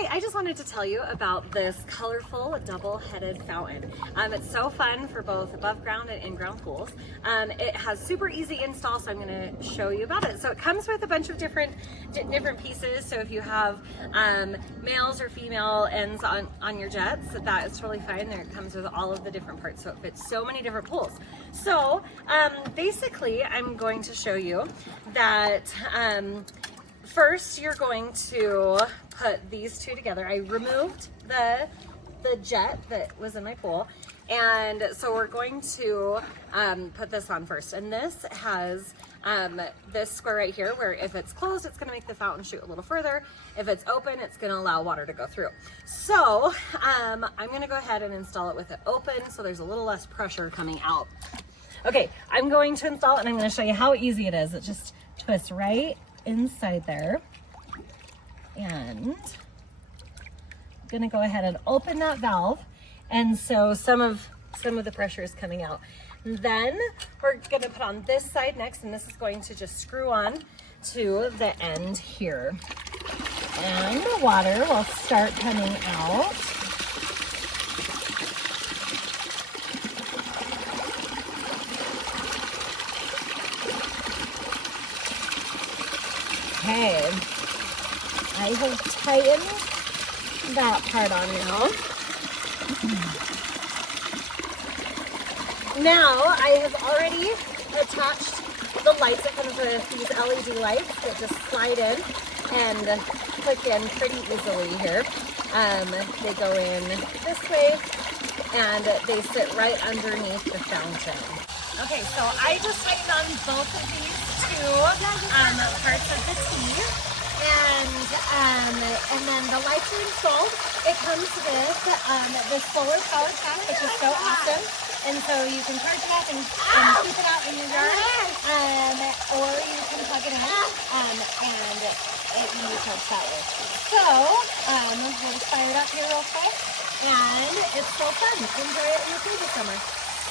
Hi, I just wanted to tell you about this colorful double-headed fountain. It's so fun for both above ground and in-ground pools. It has super easy install, so I'm going to show you about it. So it comes with a bunch of different pieces. So if you have males or female ends on your jets, that is totally fine. There it comes with all of the different parts, so it fits so many different pools. So basically, I'm going to show you that first, you're going to put these two together. I removed the jet that was in my pool, and so we're going to put this on first. And this has this square right here where if it's closed, it's gonna make the fountain shoot a little further. If it's open, it's gonna allow water to go through. So I'm gonna go ahead and install it with it open so there's a little less pressure coming out. Okay, I'm going to install it and I'm gonna show you how easy it is. It just twists right inside there, and I'm gonna go ahead and open that valve, and so some of the pressure is coming out. And then we're gonna put on this side next, and this is going to just screw on to the end here, and the water will start coming out. Okay, I have tightened that part on now. Now I have already attached the lights. It comes with these LED lights that just slide in and click in pretty easily here. They go in this way and they sit right underneath the fountain. Okay, so I just tightened on both of these two parts of the T, and then the lights are installed. It comes with this solar power pack, which is so awesome, and so you can charge it up and keep it out in your yard, or you can plug it in and it can be charged that way. So we'll just fire it up here real quick, and it's so fun. Enjoy it in your pool this summer.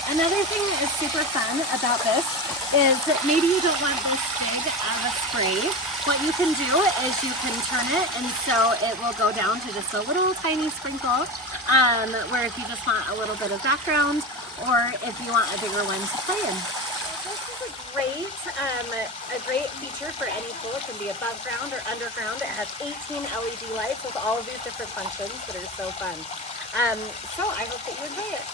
Another thing that is super fun about this is that maybe you don't want this big of a spray. What you can do is you can turn it, and so it will go down to just a little tiny sprinkle, where if you just want a little bit of background, or if you want a bigger one to play in. This is a great feature for any pool. It can be above ground or underground. It has 18 LED lights with all of these different functions that are so fun. So I hope that you enjoy it.